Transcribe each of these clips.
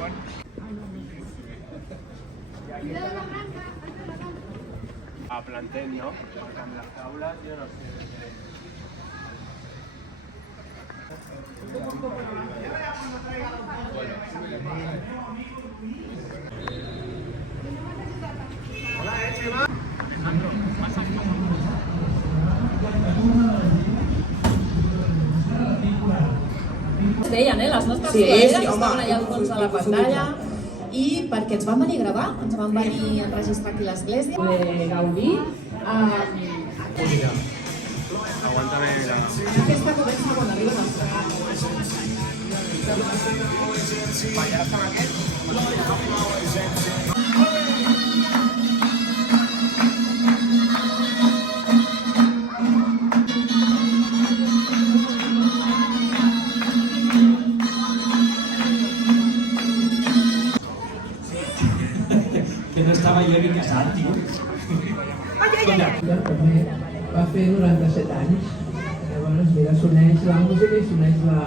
A plantel, no? Perquè amb les taules jo no sé. Es veien, les nostres sudaderes estaven allà al fons de la pantalla i perquè ens van venir a gravar, ens van venir a enregistrar aquí a l'església de Gaudí. Aguántame la... Aquesta comença quan arriben els treballs. Que no estava jo ni casat, tio. També va fer 97 anys. Llavors, mira, s'uneix la música i s'uneix la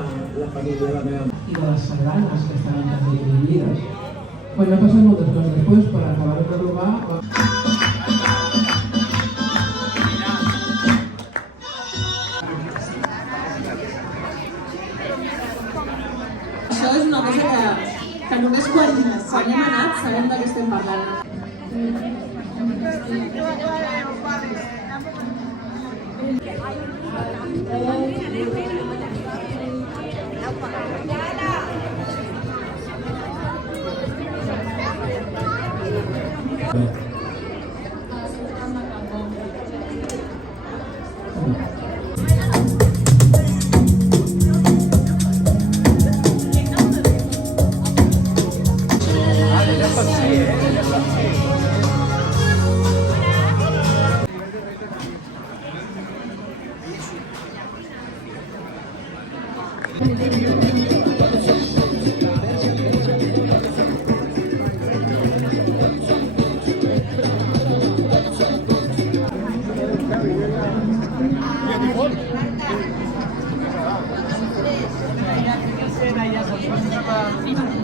família, la meva. I de les sardanes que estaven també dividides. Bueno, han passat moltes coses després, per acabar de trobar... Això és una cosa que només quan hem anat sabem de què estem parlant. Mira, crec que el Sena ja s'ha